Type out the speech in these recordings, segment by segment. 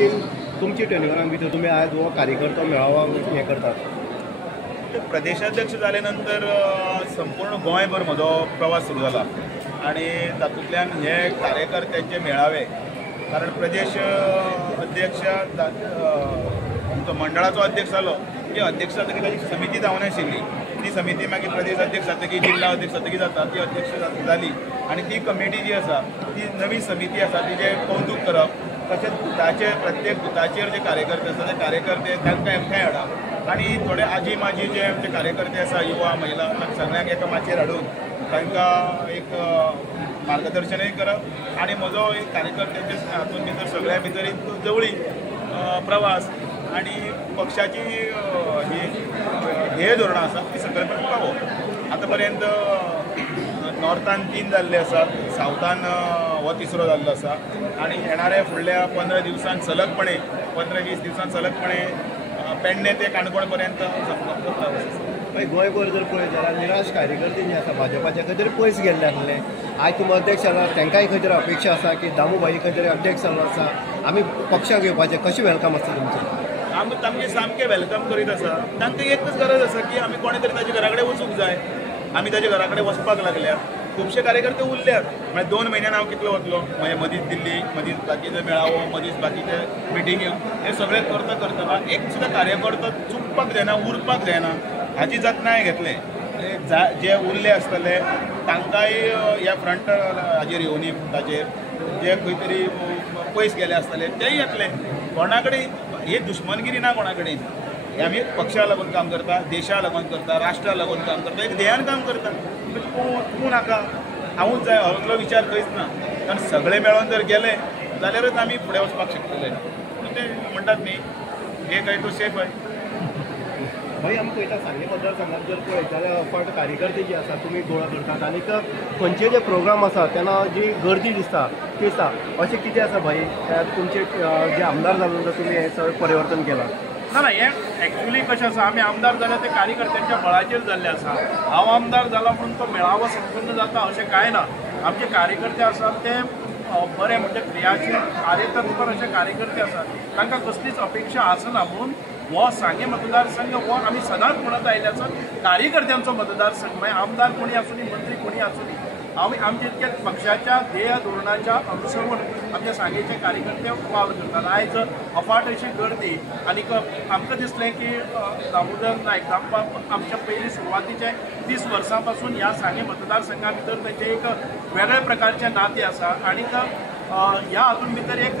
तुमची टेन्युरा भितर तुम्ही आज हो कार्यकर्ता मेळावा हे करतात. प्रदेशाध्यक्ष जाल्यानंतर संपूर्ण गोंयभर म्हजो प्रवास सुरू जाला आणि तातूंतल्यान हे कार्यकर्त्यांचे मेळावे कारण प्रदेश अध्यक्ष आमचो मंडळाचो अध्यक्ष जालो की अध्यक्ष जातकीर ताची समिती जावं नाशिल्ली. ती समिती मागीर प्रदेश अध्यक्ष जातकीर जिल्हा अध्यक्ष जातकीर जाता ती अध्यक्ष जाली आणि ती कमिटी जी आसा ती नवी समिती आसा तिचें कौतुक करप. तशेंच बुथाचे प्रत्येक बुथाचेर जे कार्यकर्ते आसा ते कार्यकर्ते तांकां एकठांय हाडप आणि थोडे आजी माजी जे आमचे कार्यकर्ते आसा युवा महिला सगळ्यांक एका माचयेर हाडून तांकां एक मार्गदर्शनय करप आणि म्हजो एक कार्यकर्त्यांचे हातूंत भितर सगळ्या भितर एक जवळी प्रवास आणि पक्षाची हे धोरणां आसा ती सगळे पावोवप. आतां पर्यंत नॉर्थान 3 जाल्ले आसात, सावथान हो 3रो जाल्लो आसा आणि येणाऱ्या फुडल्या 15 दिवसांत सलगपणे 15-20 दिवसांत सलगपणे पेडणे ते काणकोण पर्यंत गोंयभर जर पळयत जाल्यार निराश कार्यकर्ते जे आसा भाजपाचे खंय तरी पयस गेल्ले आसले. आयज तुमी अध्यक्ष जाला तांकांय खंय तरी अपेक्षा आसा की दामूबाई खंय तरी अध्यक्ष जाल्लो आसा आमी पक्षाक येवपाचे कशें वेलकम आसता तुमचें? आमी तांचे सामकें वेलकम करीत आसा. तांकां एकच गरज आसा की आमी कोणे तरी ताच्या घरा कडेन वचूंक जाय. आमी ताच्या घरा कडेन वचपाक लागल्यात. खुबशे कार्यकर्ते उरल्यात म्हळ्यार 2 म्हयन्यान हांव कितलो वतलो मागीर मदींच दिल्ली मदींच बाकीचे मेळावो मदींच बाकीचे मिटिंग्यो हे सगळे करता करता एक सुद्दां कार्यकर्तो चुकपाक जायना उरपाक जायना हाची जतनाय घेतले. जे उरले आसतले तांकांय ह्या फ्रंट हाजेर येवनी ताचेर जे खंय तरी पयस गेले आसतले तेय येतले. कोणा कडेन हे दुश्मनगिरी ना कोणा कडेन. हे आमी पक्षा लागून काम करता देशा लागून करता राष्ट्रा लागून काम करता एक ध्येयान काम करता. तूं नाका हांवूच जाय असलो विचार खंयच ना. कारण सगळे मेळोन जर गेले जाल्यारच आमी फुडें वचपाक शकतले. ते म्हणटात न्ही हे काय टू सेफ आहे. भाई आमी पळयता सांगे मतदारसंघात जर पळयत जाल्यार फावट कार्यकर्ते जे आसा तुमी गोळा करतात आणि खंयचे जे प्रोग्राम आसा तेन्ना जी गर्दी दिसता ती आसा अशें कितें आसा भाई तुमचे जे आमदार जालो तुमी हें सगळें परिवर्तन केलां? ना हे एक्चुअली कशें आसा आमी आमदार जाल्यार ते कार्यकर्त्यांच्या बळाचेर जाल्ले आसा. हांव आमदार जाला म्हणून तो मेळावो संपन्न जाता अशें कांय ना. आमचे कार्यकर्ते आसात ते बरे म्हणजे क्रियाशील कार्यतत्पर असे कार्यकर्ते आसात. तांकां कसलीच अपेक्षा आसना म्हणून हो सांगे मतदारसंघ हो आमी सदांच म्हणत आयिल्ले आसा कार्यकर्त्यांचो मतदारसंघ मागीर आमदार कोणी आसूं मंत्री कोणी आसूं आमी आमचे इतके पक्षाच्या ध्येय धोरणाच्या अनुसरून आमच्या सांगेचे कार्यकर्ते वावर करतात. आयज अफाट अशी गर्दी आनी आमकां दिसलें की दामोदर नायक आमच्या पयलीं सुरवातीचे 30 वर्सां पासून ह्या सांगे मतदारसंघा भितर तेंचे एक वेगळे प्रकारचे नाते आसा आनी ह्या हातून भितर एक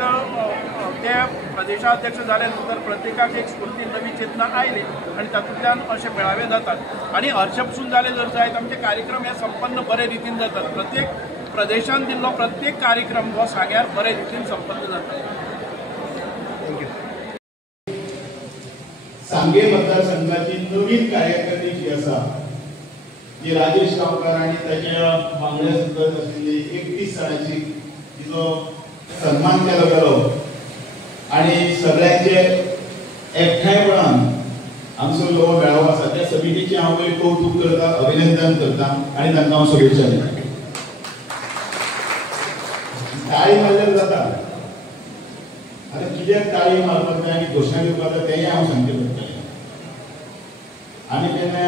ते प्रदेशाध्यक्ष जाले नंतर प्रत्येकाक एक स्फूर्ती नवी चेतना आयली आणि तातूंतल्यान अशे मेळावे जातात आणि हर्षपसून जाले जर जायत आमचे कार्यक्रम हे संपन्न बरे रितीन जातात. प्रत्येक प्रदेशान दिल्लो प्रत्येक कार्यक्रम हो सांग्यार बरे रितीन संपन्न जाता. सांगे मतदारसंघाची नवीन कार्यकर्ती जी आसा जी राजेश गांवकार आणि ताच्या वांगड्या सुद्दां आशिल्ली 31 जाणांची तिचो सन्मान केलो गेलो आणि सगळ्यांचे एकठांयपणान आमचो जो मेळावो आसा त्या समितीचे हांव पयलीं कौतुक करता अभिनंदन करता आणि तांकां हांव शुभेच्छा दिता. ताळी मारल्यार जाता आतां कित्याक ताळी मारपाक जाय आनी घोशणा दिवपाक जाय तेंय हांव सांगचें पडटलें. आनी तेन्ना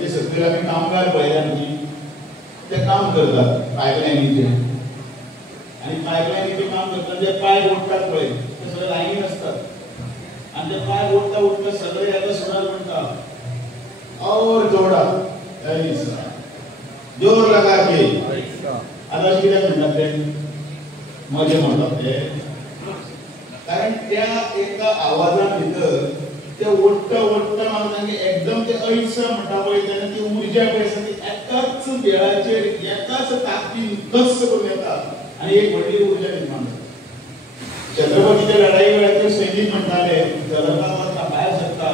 ते सगळे आमी कामगार पळयल्या न्ही ते काम करतात पायपलायनीचे आणि पायपलायनीचे काम करतात जे पाय ओडटात पळय ते सगळे लायनीन असतात आणि ते पाय ओडटा ओडटा सगळे एका सुरार म्हणटा और जोडा जोर लगा के आता अशें कित्याक म्हणटात ते मजे म्हणटात ते कारण त्या एका आवाजान भितर ते ओडटा ओडटा म्हाका तांगे एकदम ते ऐसा म्हणटा पळय तेन्ना ती उर्जा पळय आसा ती एकाच वेळाचेर एकाच ताकदीन कस करून येता आणि एक व्हडली उर्जा निर्माण जाता. छत्रपतीच्या लढाई वेळाचेर सैनीक म्हणटाले जलता वता भायर सरता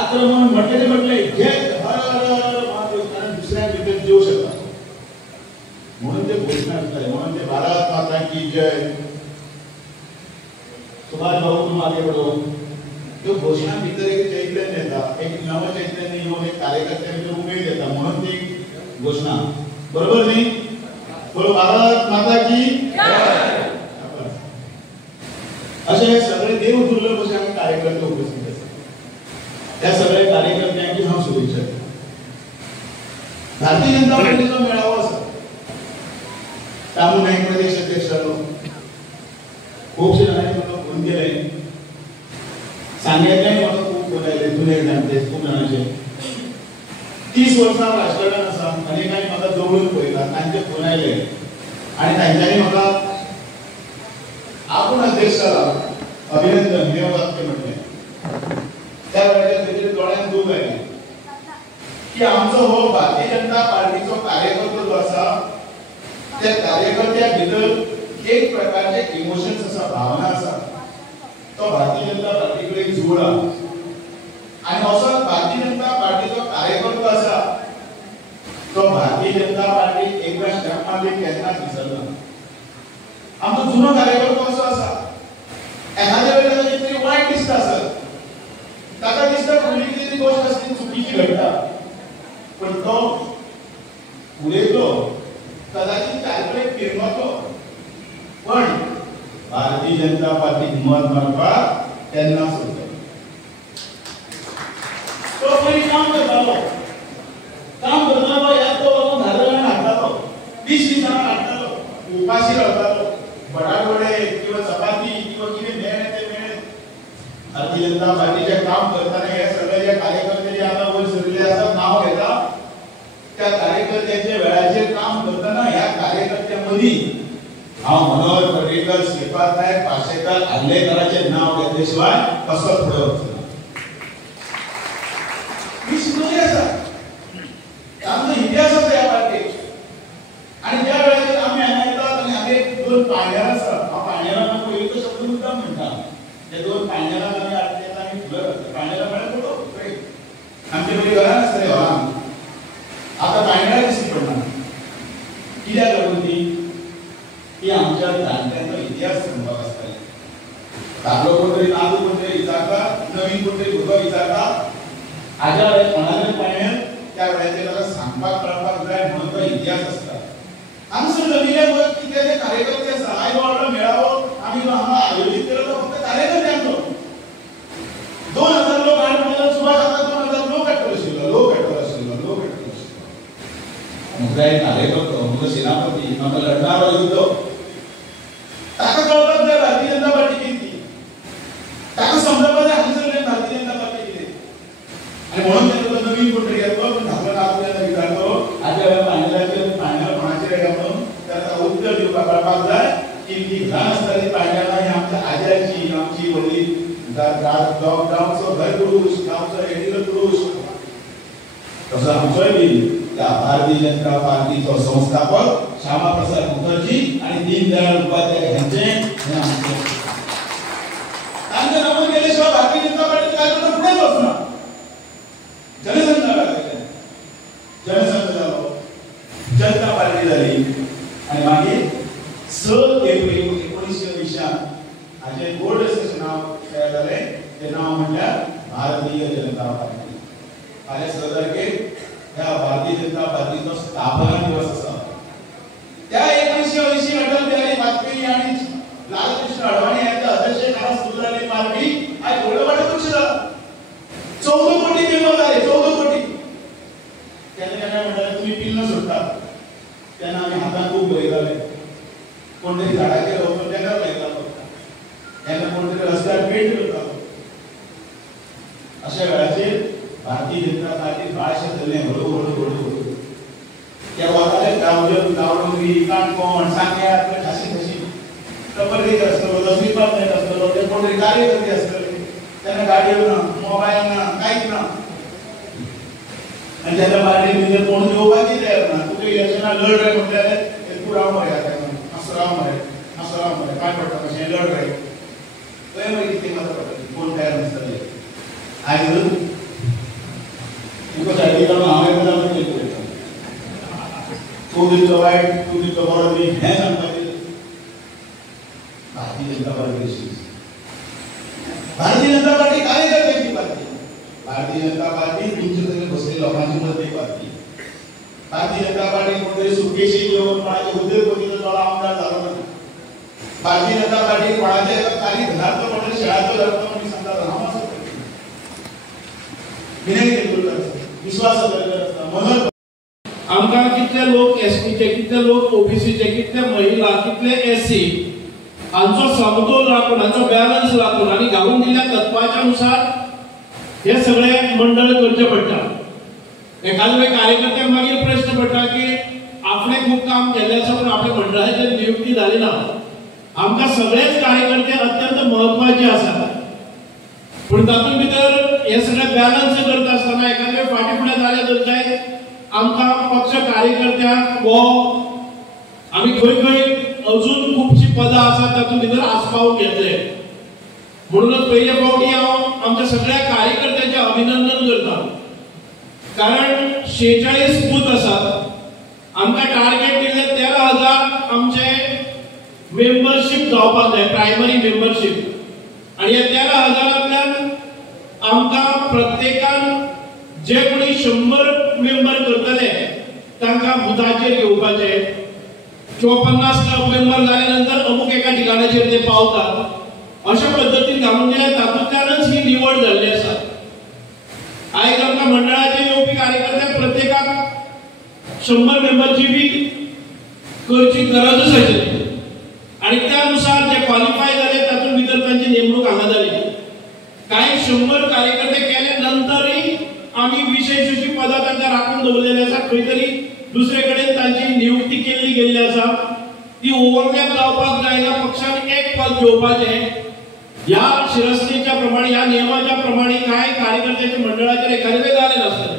आक्रमण म्हटले घे हर हर महादेव कारण दुसऱ्या भितर जेव शकता म्हणून ते घोषणा करताले. म्हणून ते भारत माता की जय सुभाष भाऊ तुम आगे बढ़ो त्यो घोषणा भितर एक चैतन्य येता एक नवं चैतन्य येऊन एक कार्यकर्त्यां भितर उमेद येता म्हणून ती घोषणा बरोबर न्ही. बोलो भारत माता की जय. असे सगळे कार्यकर्ते उपस्थित आसात. त्या सगळ्या कार्यकर्त्यांची हांव शुभेच्छा दिता. भारतीय जनता पार्टीचो मेळावो आसा. तामूळ नायक प्रदेश अध्यक्ष जालो. खुबशे जाणांनी म्हाका फोन केले, सांगेतलें म्हाका खूब फोन आयले, जुने जाणटे खूब जाणांचे. 30 वर्सां राजकारणांत आसा, अनेकांनी म्हाका जवळून पळयला, तांचे फोन आयले आनी तांच्यांनी म्हाका आपूण अध्यक्ष जाला, अभिनंदन हे वाक्य म्हटलें. त्या वेळाचेर तेजे दोळ्यांत दूख आयलें की आमचो हो भारतीय जनता पार्टीचो कार्यकर्तो जो आसा त्या कार्यकर्त्या भितर एक प्रकारचे इमोशन्स आसा, भावना आसा, तो भारतीय जनता पार्टी कडेन जुळ्ळा. आनी असो भारतीय जनता पार्टीचो कार्यकर्तो आसा तो भारतीय जनता पार्टी एकदा श्रमाक केन्नाच विसरना. आमचो जुनो कार्यकर्तो असो आसा, एखाद्या वेळेला ताची तरी वायट दिसता आसत, ताका दिसता फुडली कितें तरी गोश्ट आसली चुकीची घडटा, पण तो उलयतलो, कदाचित तारखेक फिरमतलो, पण भारतीय जनता पार्टीक मत मारपाक केन्ना सोडटलो. तो पयलीं काम करतालो ह्याच तो वचून धारवान हाडटालो, 20 दिसांक हाडटालो, उपाशी रावतालो, बटाटवडे किंवा चपाती किंवा कितें मेळ्ळें तें मेळ्ळें. भारतीय जनता पार्टीचें काम करताना हे सगळे जे कार्यकर्ते जे आतां वयर सरिल्ले आसात नांव घेता, त्या कार्यकर्त्यांच्या वेळाचेर काम करताना ह्या कार्यकर्त्यां मदीं हांव मनोहर पर्रीकर, श्रीपाद नायक, पार्सेकर, आर्लेकराचें नांव घेतले शिवाय कसो फुडें वचना. ही स्टोरी आसा, आमचो इतिहास आसा ह्या पार्टीक. आनी ज्या वेळाचेर आमी हांगा येतात आनी हांगा एक 2 पांयण्यार आसा, हांव पांयण्यारांक पयलींचो शब्द मुद्दाम म्हणटा, ते 2 पांयण्यारांक आमी हाडटात आनी फुलां घालतात. पांयण्यारां म्हळ्यार फोटो आमचे पयलीं घरान आसताले हॉलान, आतां पांयण्यारां दिसती पडना. कित्याक लागून ती आमच्या जाणट्यांचो इतिहास सांगपाक आसताली. धाकलो कोण तरी नादू कोण तरी विचारता, नवीन कोण तरी भुरगो विचारता, हाज्या वेळार कोणाकय पांयण्यार त्या वेळाचेर ताका सांगपाक कळपाक जाय म्हणून तो इतिहास आसता. हांगसर जमिल्ले कितले ते कार्यकर्ते आसा. आयज व्हडलो मेळावो आमी हांगा आयोजीत केलो तो फक्त कार्यकर्त्यांचो. 2000 लोक हाड म्हणल्यार सुभाष आतां 2000 लोक हाडटलो आशिल्लो. म्हजो एक कार्यकर्तो, म्हजो सेनापती, म्हाका लढणारो युद्ध, ताका कळपाक जाय भारतीय जनता पार्टी कितें, ताका समजपाक जाय हांगसर भारतीय जनता पार्टी कितें. आनी म्हणून तेका नवीन कोण तरी येतलो, पण धाकलो नातू विचारतो, हाज्या वेळार पांयण्यार कोणाचेर येता म्हणून ताका उत्तर दिवपाक कळपाक जाय की ती घरान आसताली पांयण्यारां ही आमच्या आज्याची, आमची व्हडली गांवचो घर पुरुश, गांवचो हेडिलो पुरुष. तसो आमचोय बी त्या भारतीय जनता पार्टीचो संस्थापक श्यामा प्रसाद मुखर्जी आणि दीनदयाळ उपाध्याय यांचे तांचे नामून केल्याशिवाय भारतीय जनता पार्टी कार्यक्रम पुढे वचना. जनसंघ जालो, जनता पार्टी जाली आणि मागीर 6 एप्रिल 1920 हाचे बोर्ड अशें नांव तयार जालें. तें नांव म्हणल्यार भारतीय जनता पार्टी. फाल्यां 6 तारखेक ह्या भारतीय जनता पार्टीचो स्थापना दिवस आसा. त्या 1980 अटल बिहारी वाजपेयी आणि लालकृष्ण अडवाणी यांच्या अध्यक्षतेखाला सुरू झालेली पार्टी आज एवढं मोठं पक्ष झाला. 14 कोटी मेंबर झाले, 14 कोटी. त्यांना म्हणाले तुम्ही पिल्ल सोडता, त्यांना आम्ही हातान खूप बळयताले. कोणतरी झाडाचेर वचून त्यांना बळयतालो, त्यांना कोणतरी रस्त्यार पेट करतालो. अशा वेळाचेर भारतीय जनता पार्टी भाषा चलने हळू त्या वताले गावडोंगरी, काणकोण, सांग्यार, खाशी प्रबंधित आसतलो, श्रीपाद नायक आसतलो, ते कोण तरी कार्यकर्ते आसतले, त्यांना गाडयो ना, मोबायल ना, कांयच ना. आनी तेन्ना पार्टी भितर कोण येवपाकय तयार ना. तुका इलेक्शना लढ रे म्हटल्यार तूं राव मरे, मातसो राव मरे, काय पडटा कशें लढ रे. पळय मरे कितें मात पडटली, कोण तयार नासतले. आयज तुका सायडीक लावन हांव एकदा पळयता, तूं दिल्लो वायट, तूं दिल्लो बरो न्ही हें सांगपाचें. भारतीय जनता पार्टी भारतीय जनता पार्टी कार्यकर्त्यांची पार्टी. भारतीय जनता पार्टी तुमचे तरी बसलेल्या लोकांची मदती पार्टी. भारतीय जनता पार्टी कोणतरी सुटकेशी घेऊन कोणाच्या उद्योगपतीचो थोडा आमदार झालो ना. भारतीय जनता पार्टी कोणाच्या एका खाली घरातलो कोणतरी शेळाचो घरातलो मनीस आमदार झालो. विनय तेंडुलकर विश्वास सावरकर आसा मनोहर आमकां कितले लोक एसटीचे, कितले लोक ओबीसीचे, कितले महिला, कितले एससी हांचो समतोल राखून, हांचो बॅलन्स राखून आनी घालून दिल्ल्या तत्वाच्या नुसार हे सगळे मंडळ करचे पडटा. एखाद्या वेळी कार्यकर्त्यांक मागीर प्रश्न पडटा की आपणें खूब काम केल्लें आसा पूण आपल्या मंडळाचेर नियुक्ती जाली ना. आमकां सगळेच कार्यकर्ते अत्यंत म्हत्वाचे आसात, पूण तातूंत भितर हे सगळे बॅलन्स करता आसतना एखाद्या वेळी फाटीं फुडें जालें धरताय आमकां पक्ष कार्यकर्त्यांक वो आमी खंय खंय अजून खुबशीं पदां आसात तातूंत भितर आस्पावून घेतले. म्हणूनच पयले फावटी हांव आमच्या सगळ्या कार्यकर्त्यांचें अभिनंदन करता, कारण 46 बूथ आसात. आमकां टार्गेट दिल्ले 13,000 आमचे मेंबरशीप जावपाक जाय, प्रायमरी मेंबरशीप. आनी ह्या 13,000तल्यान आमकां प्रत्येकान जे कोणी 100 मेंबर करतले तांकां बुथाचेर घेवपाचे किंवा 50 मेंबर जाले नंतर अमूक एका ठिकाणाचेर ते पावतात. अशा पद्दतीन घालून दिल्या तातूंतल्यानच ही निवड जाल्ली आसा. आयज आमकां मंडळाचे येवपी कार्यकर्त्यांक प्रत्येकाक 100 मेंबरची बी करची गरजच आशिल्ली आनी त्यानुसार जे क्वॉलिफाय जाले तातूंत भितर तांची नेमणूक हांगा जाली. कांय 100 कार्यकर्ते केले नंतरय आमी विशेष अशी पदां तांकां राखून दवरलेली आसा. खंय तरी दुसरे कडेन तांची नियुक्ती केल्ली गेल्ली आसा. ती ओव्हरलॅप जावपाक जायना. पक्षान एक पद घेवपाचें ह्या शिरस्तेच्या प्रमाणे, ह्या नियमाच्या प्रमाणे कांय कार्यकर्त्याच्या मंडळाचेर एखादे वेळ जाले नासतले.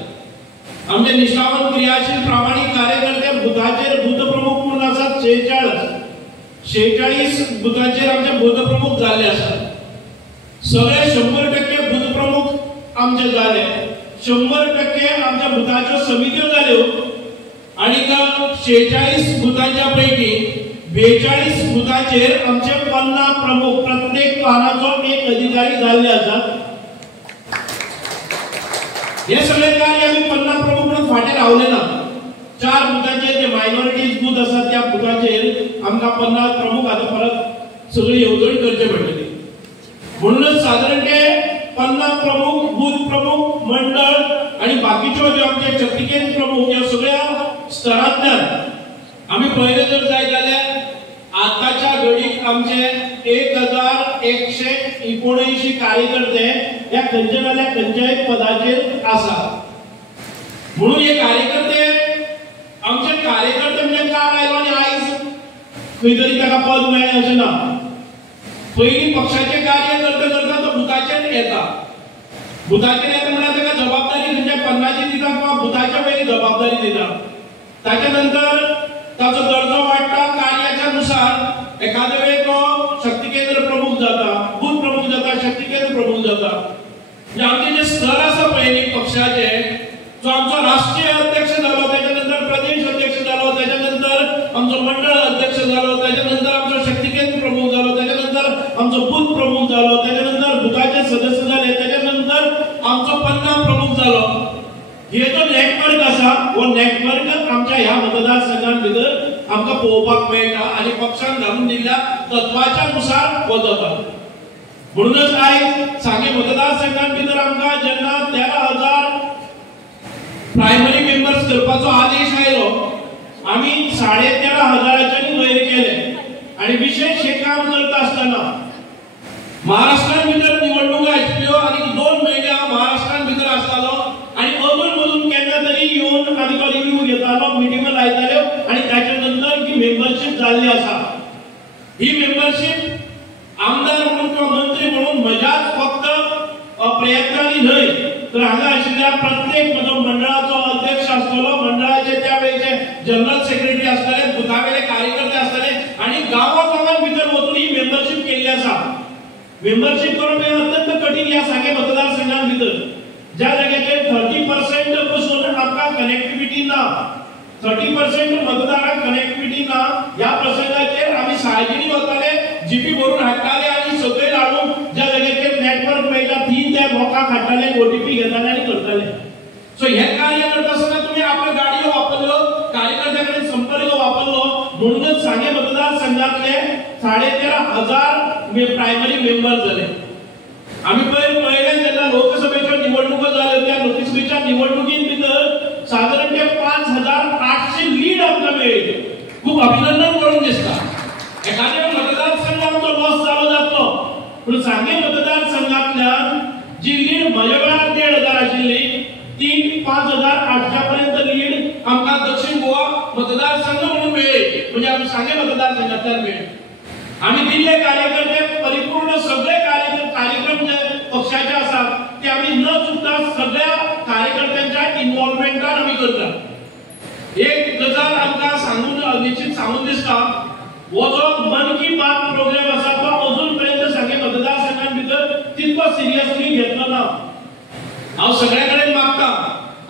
आमचे निश्कामन क्रियाशील प्रामाणीक कार्यकर्ते बुथाचेर बुथप्रमुख म्हणून आसात 46 बुथाचेर आमचे बुथप्रमुख जाल्ले आसात. सगळे 100% बुथप्रमुख आमचे जाले. 100% आमच्या बुथाच्यो समित्यो जाल्यो आनी 46 बुथांच्या पैकी 42 बुथाचेर आमचे 50 प्रमुख, प्रत्येक पानाचो एक अधिकारी जाल्ले आसात. हे सगळे कार्य आमी 50 प्रमुख म्हणून फाटें रावले ना. 4 बुथाचेर जे मायनॉरिटीज बूथ आसात त्या बुथाचेर आमकां 50 प्रमुख आता परत सगळी येवजण करचे पडटली. म्हणूनच साधारण ते 50 प्रमुख, बूथ प्रमुख, मंडळ आणि बाकीच्यो जे आमचे शक्तिकेंद्र प्रमुख या सगळ्या स्तरांतल्यान आमी पळयलें जर जायत जाल्यार आताच्या घडीक आमचे 1179 कार्यकर्ते या खंयच्या नाल्यार खंयच्याय पदाचेर आसात. म्हणून हे कार्यकर्ते आमचे कार्यकर्ते म्हणजे काळ आयलो आनी आयज खंय तरी ताका पद मेळ्ळें अशें ना. पयलीं पक्षाचे कार्य करता करता तो बुथाचेर येता. बुथाचेर येता म्हळ्यार ताका जबाबदारी खंयच्या पन्नाची दिता किंवा बुथाच्या वेळी जबाबदारी दिता. ताच्या नंतर ताचो दर्जो वाडटा कार्याच्या नुसार. एखाद्या वेळी तो शक्ती केंद्र प्रमुख जाता, बूथ प्रमुख जाता, शक्ती केंद्र प्रमुख जाता. म्हणजे आमचे जे स्तर आसा पळय पक्षाचे, जो आमचो राष्ट्रीय अध्यक्ष जालो, त्याच्या नंतर प्रदेश अध्यक्ष जालो, त्याच्या नंतर आमचो मंडळ अध्यक्ष जालो, त्याच्या नंतर आमचो शक्ती केंद्र प्रमुख जालो, त्याच्या नंतर आमचो बूथ प्रमुख जालो, त्याच्या नंतर बुथाचे सदस्य झाले, त्याच्या नंतर आमचो 50 प्रमुख जालो. हे जो नेटवर्क आसा हो नेटवर्क आमच्या ह्या मतदारसंघांत भितर आमकां पळोवपाक मेळटा आनी पक्षान घालून दिल्ल्या तत्वाच्या नुसार वचता. म्हणूनच आयज सांगे मतदारसंघांत भितर आमकां जेन्ना 13,000 प्रायमरी मेंबर्स करपाचो आदेश आयलो, आमी 13,500च्यानी वयर केले. आनी विशेष हे काम करता आसतना महाराष्ट्रांत भितर निवडणुका आशिल्ल्यो आनी 2 म्हयने हांव महाराष्ट्रांत भितर आसतालो आनी अदून मदून केन्ना तरी येवन आमी तो रिव्ह्यू घेतालो, मिटिंगो लायताल्यो आनी ताच्या नंतर ही मेंबरशीप जाल्ली आसा. ही मेंबरशीप आमदार म्हणून किंवा मंत्री म्हणून म्हज्याच फक्त प्रयत्नांनी न्हय तर हांगा आशिल्ल्या प्रत्येक मंडळाचो अध्यक्ष आसतलो, मंडळाचे त्या वेळेचे जनरल सेक्रेटरी आसतले, बुथावेले कार्यकर्ते आसतले आनी गांवागांवांत भितर वचून ही मेंबरशीप केल्ली आसा. मेंबरशीप करप हे अत्यंत कठीण ह्या सांगे मतदारसंघांत भितर. ज्या जाग्याचेर 30% पासून आमकां कनेक्टिविटी ना, 30% मतदारांक कनेक्टिविटी ना, ह्या प्रसंगाचेर आमी सायजिनी वताले, जीपी भरून हाडटाले आनी सकयल हाडून ज्या जाग्याचेर नेटवर्क मेळटा थी त्या लोकांक हाडटाले, ओटीपी घेताले आनी करताले. सो हे कार्य करता आसतना तुमी आपल्यो गाडयो वापरल्यो, कार्यकर्त्यां कडेन संपर्क वापरलो. म्हणूनच सांगे मतदारसंघातले 13,500 प्रायमरी मेंबर जाले. आमी पयलें जेन्ना लोकसभेच्यो निवडणुको जाल्यो त्या विधानसभेच्या निवडणुकीत भितर साधारण 5,800 लीड आमकां मेळ्ळी. खूप अभिनंदन करून दिसता. एखाद्या मतदारसंघ आमचो लॉस जालो जातलो, पूण सांगे मतदारसंघातल्यान जी लीड म्हज्या वेळार 1,500 आशिल्ली ती 5,800 पर्यंत लीड आमकां दक्षिण गोवा मतदारसंघ म्हणून मेळ्ळी. म्हणजे आमी सांगे मतदारसंघातल्यान मेळ्ळी. आमी दिल्ले कार्यकर्ते परिपूर्ण सगळे कार्यक्रम जे पक्षाचे आसात ते आमी न चुकता सगळ्या कार्यकर्त्यांच्या इन्व्हॉल्वमेंटान आमी करता. एक गजाल आमकां सांगून निश्चित सांगून दिसता, हो जो मन की बात प्रोग्राम आसा तो अजून पर्यंत सांगे मतदारसंघान भितर तितको सिरियसली घेतलो ना. हांव सगळ्या कडेन मागता,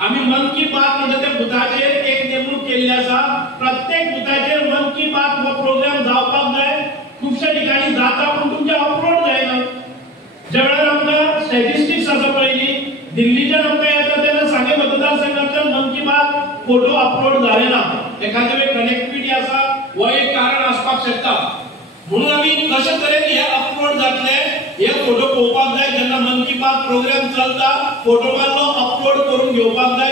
आमी मन की बात म्हणजे त्या बुथाचेर एक नेमणूक केल्ली आसा. प्रत्येक बुथाचेर मन की बात हो प्रोग्राम जावपाक जाय. खुबशा ठिकाणी जाता पूण तुमचे अपलोड जायना. ज्या वेळार आमकां स्टॅटिस्टिक्स आसा पळयली, दिल्लीच्यान आमकां येता तेन्ना सांगे मतदारसंघातल्यान मन की बात फोटो अपलोड जाले ना. एखाद्या वेळी कनेक्टिविटी आसा हो एक कारण आसपाक शकता. म्हणून आमी कशे तरेन हे अपलोड जातले हे फोटो पळोवपाक जाय. जेन्ना मन की बात प्रोग्राम चलता फोटो मारलो अपलोड करून घेवपाक जाय.